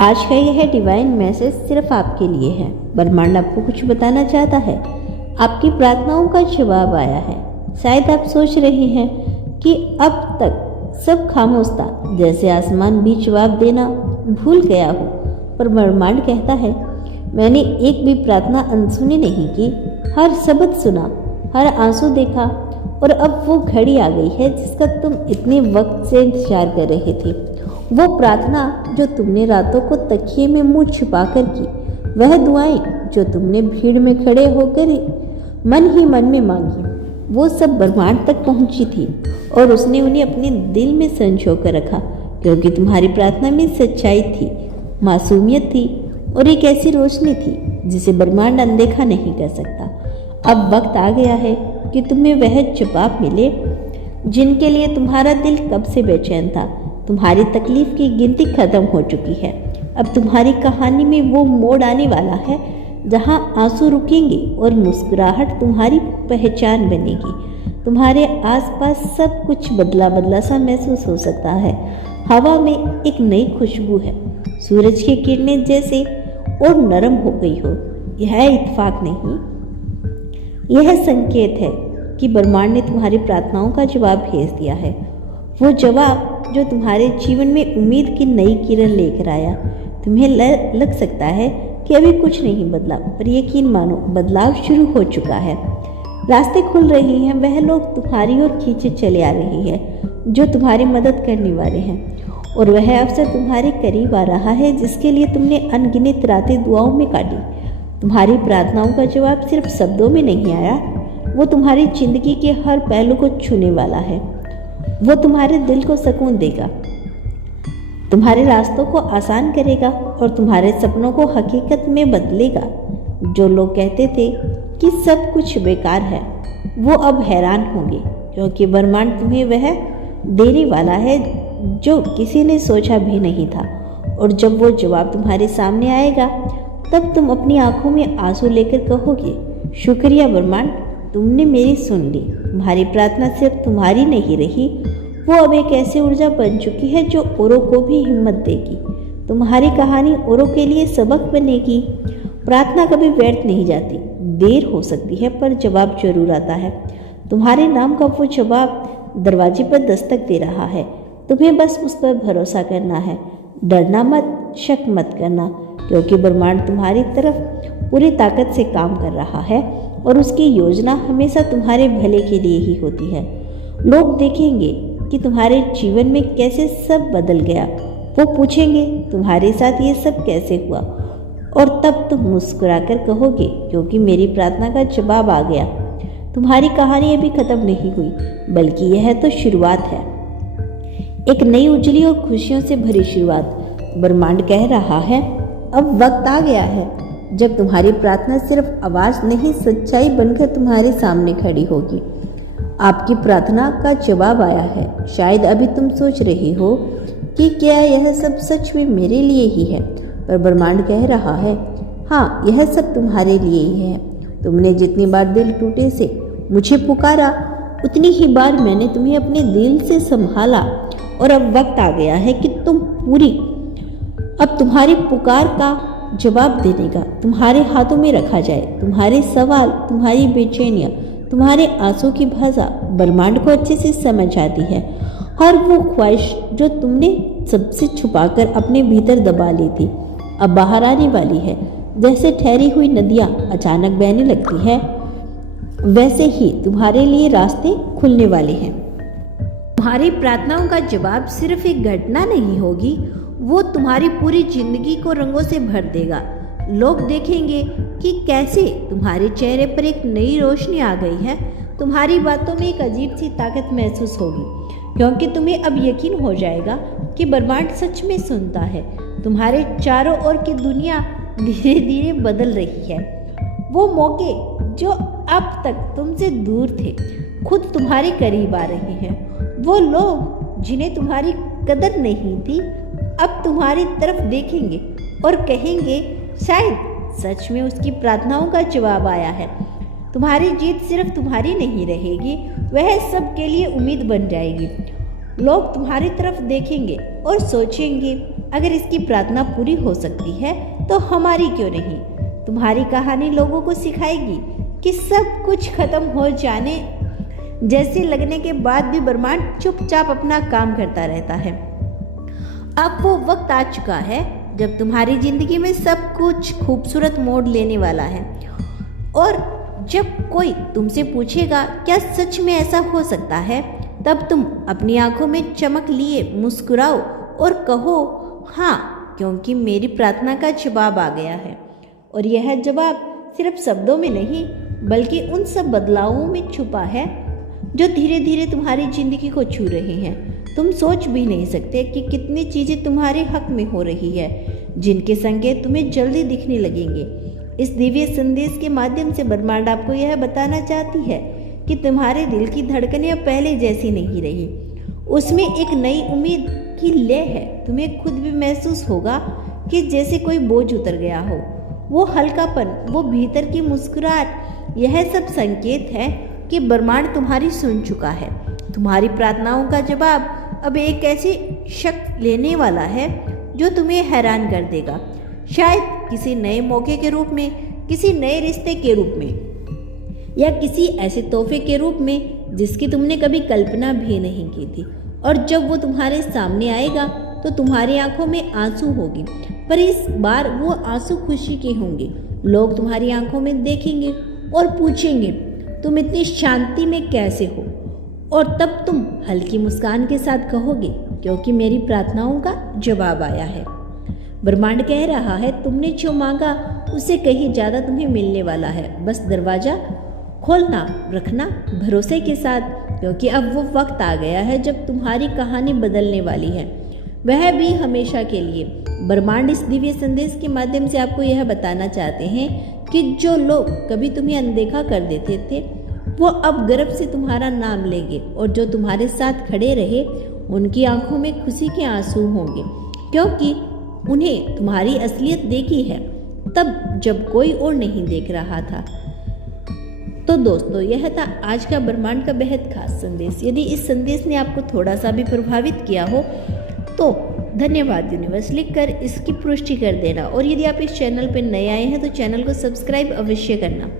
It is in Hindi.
आज का यह डिवाइन मैसेज सिर्फ आपके लिए है। ब्रह्मांड आपको कुछ बताना चाहता है। आपकी प्रार्थनाओं का जवाब आया है। शायद आप सोच रहे हैं कि अब तक सब खामोश था, जैसे आसमान भी जवाब देना भूल गया हो। पर ब्रह्मांड कहता है, मैंने एक भी प्रार्थना अनसुनी नहीं की। हर शब्द सुना, हर आंसू देखा, और अब वो घड़ी आ गई है जिसका तुम इतने वक्त से इंतजार कर रहे थे। वो प्रार्थना जो तुमने रातों को तकिए में मुंह छुपाकर की, वह दुआएं जो तुमने भीड़ में खड़े होकर मन ही मन में मांगी, वो सब ब्रह्मांड तक पहुंची थी और उसने उन्हें अपने दिल में संजो कर रखा, क्योंकि तुम्हारी प्रार्थना में सच्चाई थी, मासूमियत थी और एक ऐसी रोशनी थी जिसे ब्रह्मांड अनदेखा नहीं कर सकता। अब वक्त आ गया है कि तुम्हें वह जवाब मिले जिनके लिए तुम्हारा दिल कब से बेचैन था। तुम्हारी तकलीफ की गिनती खत्म हो चुकी है। अब तुम्हारी कहानी में वो मोड़ आने वाला है जहां आंसू रुकेंगे और मुस्कुराहट तुम्हारी पहचान बनेगी। तुम्हारे आसपास सब कुछ बदला बदला सा महसूस हो सकता है। हवा में एक नई खुशबू है, सूरज की किरणें जैसे और नरम हो गई हो। यह इत्तेफाक नहीं, यह संकेत है कि ब्रह्मांड ने तुम्हारी प्रार्थनाओं का जवाब भेज दिया है। वो जवाब जो तुम्हारे जीवन में उम्मीद की नई किरण लेकर आया। तुम्हें लग सकता है कि अभी कुछ नहीं बदला, पर यकीन मानो बदलाव शुरू हो चुका है। रास्ते खुल रहे हैं, वह लोग तुम्हारी ओर खींचे चले आ रहे हैं जो तुम्हारी मदद करने वाले हैं, और वह अवसर तुम्हारे करीब आ रहा है जिसके लिए तुमने अनगिनत रातें दुआओं में काटी। तुम्हारी प्रार्थनाओं का जवाब सिर्फ शब्दों में नहीं आया, वो तुम्हारी जिंदगी के हर पहलू को छूने वाला है। वो तुम्हारे दिल को सुकून देगा, तुम्हारे रास्तों को आसान करेगा और तुम्हारे सपनों को हकीकत में बदलेगा। जो लोग कहते थे कि सब कुछ बेकार है, वो अब हैरान होंगे, क्योंकि ब्रह्मांड तुम्हें वह देने वाला है जो किसी ने सोचा भी नहीं था। और जब वो जवाब तुम्हारे सामने आएगा, तब तुम अपनी आंखों में आंसू लेकर कहोगे, शुक्रिया ब्रह्मांड, तुमने मेरी सुन ली। तुम्हारी प्रार्थना सिर्फ तुम्हारी नहीं रही, वो अब एक ऐसी ऊर्जा बन चुकी है जो औरों को भी हिम्मत देगी। तुम्हारी कहानी औरों के लिए सबक बनेगी। प्रार्थना कभी व्यर्थ नहीं जाती। देर हो सकती है, पर जवाब जरूर आता है। तुम्हारे नाम का वो जवाब दरवाजे पर दस्तक दे रहा है। तुम्हें बस उस पर भरोसा करना है। डरना मत, शक मत करना, क्योंकि ब्रह्मांड तुम्हारी तरफ पूरी ताकत से काम कर रहा है और उसकी योजना हमेशा तुम्हारे भले के लिए ही होती है। लोग देखेंगे कि तुम्हारे जीवन में कैसे सब बदल गया। वो पूछेंगे, तुम्हारे साथ ये सब कैसे हुआ? और तब तुम मुस्कुराकर कहोगे, क्योंकि मेरी प्रार्थना का जवाब आ गया। तुम्हारी कहानी अभी खत्म नहीं हुई, बल्कि यह तो शुरुआत है, एक नई उजली और खुशियों से भरी शुरुआत। ब्रह्मांड कह रहा है, अब वक्त आ गया है जब तुम्हारी प्रार्थना सिर्फ आवाज नहीं, सच्चाई बनकर तुम्हारे सामने खड़ी होगी। आपकी प्रार्थना का जवाब आया है। शायद अभी तुम सोच रहे हो कि क्या यह सब सच में मेरे लिए ही है, पर ब्रह्मांड कह रहा है, हाँ, यह सब तुम्हारे लिए ही है। तुमने जितनी बार दिल टूटे से मुझे पुकारा, उतनी ही बार मैंने तुम्हें अपने दिल से संभाला, और अब वक्त आ गया है कि अब तुम्हारी पुकार का जवाब देने का तुम्हारे हाथों में रखा जाए। तुम्हारे सवाल, तुम्हारी बेचैनियाँ, तुम्हारे आंसू की भाषा ब्रह्मांड को अच्छे से समझ आती है। हर वो ख्वाहिश जो तुमने सबसे छुपाकर अपने भीतर दबा ली थी, अब बाहर आने वाली है। जैसे ठहरी हुई नदियाँ अचानक बहने लगती है, वैसे ही तुम्हारे लिए रास्ते खुलने वाले हैं। तुम्हारी प्रार्थनाओं का जवाब सिर्फ एक घटना नहीं होगी, वो तुम्हारी पूरी जिंदगी को रंगों से भर देगा। लोग देखेंगे कि कैसे तुम्हारे चेहरे पर एक नई रोशनी आ गई है। तुम्हारी बातों में एक अजीब सी ताकत महसूस होगी, क्योंकि तुम्हें अब यकीन हो जाएगा कि ब्रह्मांड सच में सुनता है। तुम्हारे चारों ओर की दुनिया धीरे धीरे बदल रही है। वो मौके जो अब तक तुमसे दूर थे, खुद तुम्हारे करीब आ रहे हैं। वो लोग जिन्हें तुम्हारी कदर नहीं थी, अब तुम्हारी तरफ देखेंगे और कहेंगे, शायद सच में उसकी प्रार्थनाओं का जवाब आया है। तुम्हारी जीत सिर्फ तुम्हारी नहीं रहेगी, वह सबके लिए उम्मीद बन जाएगी। लोग तुम्हारी तरफ देखेंगे और सोचेंगे, अगर इसकी प्रार्थना पूरी हो सकती है तो हमारी क्यों नहीं। तुम्हारी कहानी लोगों को सिखाएगी कि सब कुछ खत्म हो जाने जैसे लगने के बाद भी ब्रह्मांड चुपचाप अपना काम करता रहता है। अब वो वक्त आ चुका है जब तुम्हारी जिंदगी में सब कुछ खूबसूरत मोड़ लेने वाला है। और जब कोई तुमसे पूछेगा क्या सच में ऐसा हो सकता है, तब तुम अपनी आंखों में चमक लिए मुस्कुराओ और कहो हाँ, क्योंकि मेरी प्रार्थना का जवाब आ गया है। और यह जवाब सिर्फ शब्दों में नहीं बल्कि उन सब बदलावों में छुपा है जो धीरे धीरे तुम्हारी जिंदगी को छू रहे हैं। तुम सोच भी नहीं सकते कि कितनी चीज़ें तुम्हारे हक में हो रही है, जिनके संकेत तुम्हें जल्दी दिखने लगेंगे। इस दिव्य संदेश के माध्यम से ब्रह्मांड आपको यह बताना चाहती है कि तुम्हारे दिल की धड़कनें अब पहले जैसी नहीं रही। उसमें एक नई उम्मीद की लय है। तुम्हें खुद भी महसूस होगा कि जैसे कोई बोझ उतर गया हो। वो हल्कापन, वो भीतर की मुस्कुराहट, यह सब संकेत है कि ब्रह्मांड तुम्हारी सुन चुका है। तुम्हारी प्रार्थनाओं का जवाब अब एक ऐसी शक्ल लेने वाला है जो तुम्हें हैरान कर देगा। शायद किसी नए मौके के रूप में, किसी नए रिश्ते के रूप में, या किसी ऐसे तोहफे के रूप में जिसकी तुमने कभी कल्पना भी नहीं की थी। और जब वो तुम्हारे सामने आएगा तो तुम्हारी आंखों में आंसू होगी, पर इस बार वो आंसू खुशी के होंगे। लोग तुम्हारी आंखों में देखेंगे और पूछेंगे तुम इतनी शांति में कैसे हो, और तब तुम हल्की मुस्कान के साथ कहोगे क्योंकि मेरी प्रार्थनाओं का जवाब आया है। ब्रह्मांड कह रहा है तुमने जो मांगा उससे कहीं ज़्यादा तुम्हें मिलने वाला है। बस दरवाज़ा खोलना रखना भरोसे के साथ, क्योंकि अब वो वक्त आ गया है जब तुम्हारी कहानी बदलने वाली है, वह भी हमेशा के लिए। ब्रह्मांड इस दिव्य संदेश के माध्यम से आपको यह बताना चाहते हैं कि जो लोग कभी तुम्हें अनदेखा कर देते थे वो अब गर्व से तुम्हारा नाम लेंगे, और जो तुम्हारे साथ खड़े रहे उनकी आंखों में खुशी के आंसू होंगे, क्योंकि उन्हें तुम्हारी असलियत देखी है तब जब कोई और नहीं देख रहा था। तो दोस्तों, यह था आज का ब्रह्मांड का बेहद खास संदेश। यदि इस संदेश ने आपको थोड़ा सा भी प्रभावित किया हो तो धन्यवाद यूनिवर्स लिखकर इसकी पुष्टि कर देना। और यदि आप इस चैनल पर नए आए हैं तो चैनल को सब्सक्राइब अवश्य करना।